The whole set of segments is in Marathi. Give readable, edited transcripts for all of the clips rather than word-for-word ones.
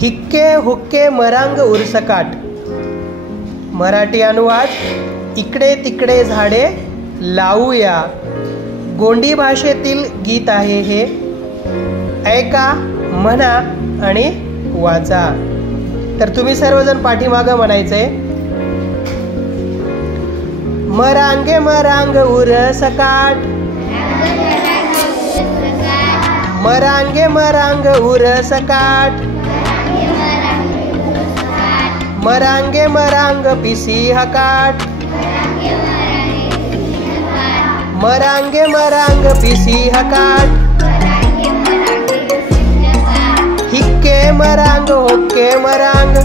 हिक्के हुक्के मरांग उरसकाट. मराठी अनुवाद. इकडे तिकडे झाडे लावूया. गोंडी भाषेतील गीत आहे हे. ऐका, म्हणा आणि वाचा. तर तुम्ही सर्वजण पाठीमागं म्हणायचंय. मरांगे मरांग उरसकाट. मरांगे मरांग उरसकाट. मरांगे मरांग पिसी हकाट. मरांगे मरांग पिसी हकाट. हिक्के मरांग होक्के मरांग.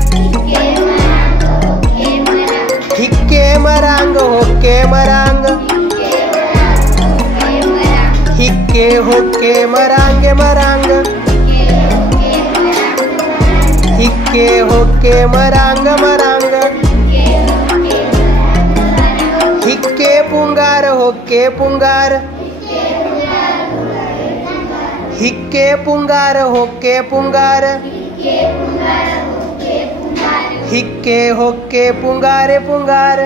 हिक्के मरांग होक्के मरांग. हिक्के होक्के मरांगे मरांग. हिक्के होक्के मरांग मरांग. हिक्के पुंगार होक्के पुंगार. हिक्के पुंगार होक्के पुंगार. हिक्के होक्के पुंगारे पुंगार.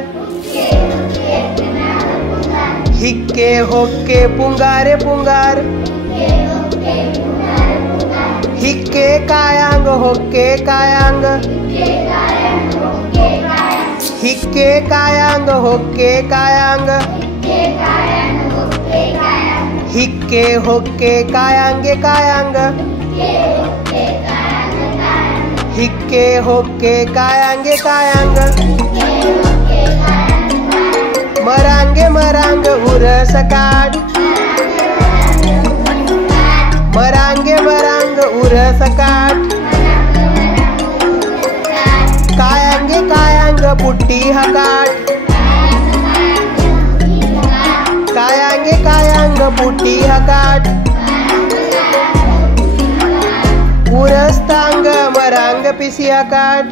हिक्के होक्के पुंगारे पुंगार. हिक्के कायांग होक्के कायांग. हिक्के कायांग होक्के कायांग. हिक्के होक्के कायांगे कायांग. हिक्के होक्के कायांगे कायांग. मरांगे मरांग उरसकाट. मरांगे मरांग उरसकाट. कायांगे कायांग पुट्टी हकाट. कायांगे कायांग पुट्टी हकाट. उरस्तांग मरांग पिसी हकाट.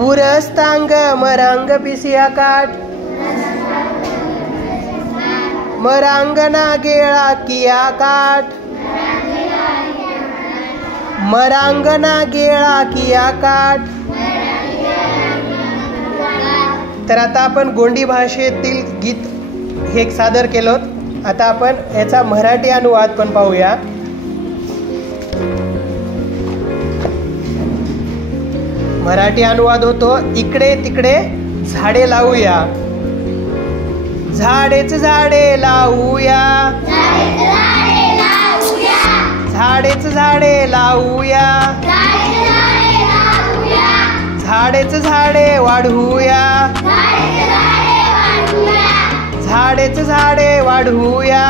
उरस्तांग मरांग पिसी हकाट. मरांगना गेळा किया काट. मरांगना गेळा किया काट. तर आता आपण गोंडी भाषेतील गीत हे सादर केलं. आता आपण याचा मराठी अनुवाद पण पाहूया. मराठी अनुवाद होतो. इकडे तिकडे झाडे लावूया. झाडेच झाडे लावूया. झाडेच झाडे लावूया. झाडेच झाडे वाढवूया. झाडेच झाडे वाढवूया.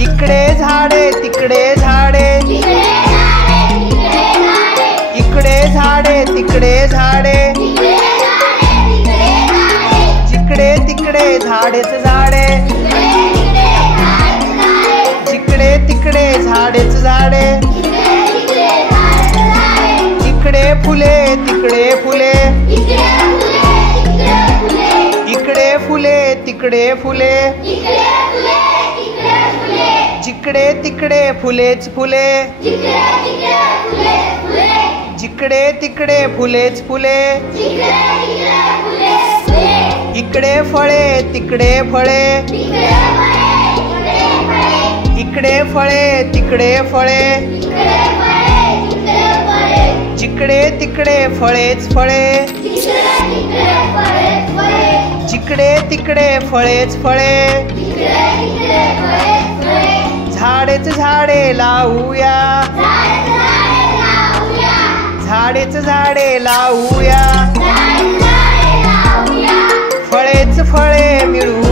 इकडे झाडे तिकडे झाडे. इकडे झाडे तिकडे झाडे. जिकडे तिकडे झाडेच झाडे. जिकडे तिकडे झाडेच झाडे. इकडे फुले तिकडे फुले. इकडे फुले तिकडे फुले. जिकडे तिकडे फुलेच फुले. जिकडे तिकडे फुलेच फुले. इकडे फळे तिकडे फळे. इकडे फळे तिकडे फळे. जिकडे तिकडे फळेच फळे. जिकडे तिकडे फळेच फळे. झाडेच झाडे लावूया. झाडेच झाडे लावूया. फळेच फळे मिळू